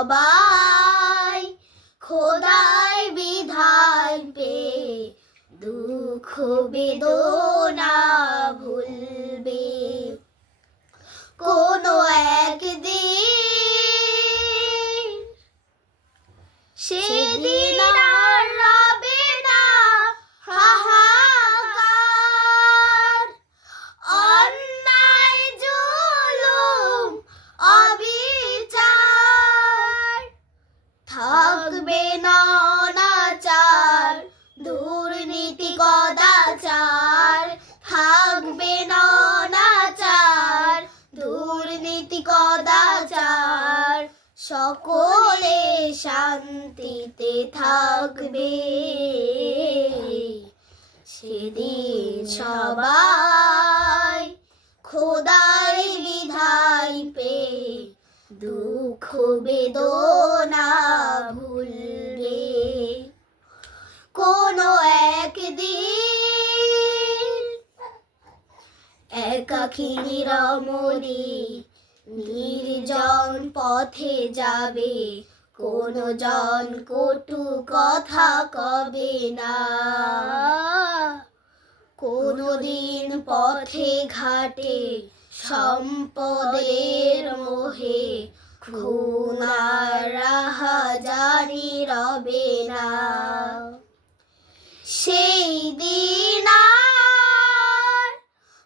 সবাই খোদার বিধান পেয়ে দুঃখ বেদনা ভুলবে। কোনো একদিন সেদিন আর রবে না হাহাকার, অন্যায় জুলুম অবিচার, থাকবে না অনাচার দুর্নীতি কদাচার, থাকবে না অনাচার দুর্নীতি কদাচার, সকলে শান্তিতে থাকবে। সেদিন সবাই খোদার বিধান পেয়ে দুঃখ বেদনা ভুলবে। কোনো একদিন একাকী নিরমণি নির্জন পথে যাবে, কোনো জন কটু কথা কবে না। কোনদিন পথে ঘাটে সম্পদের মোহে খুন আর রাহাজানি রবে না। সেই দিন আর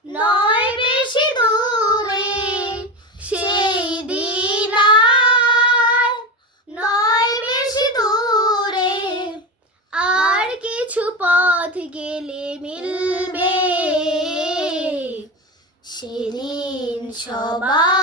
নয় বেশি দূরে, সেই দিন আর নয় বেশি দূরে, আর কিছু পথ গেলে মিলবে। সেদিন সবাই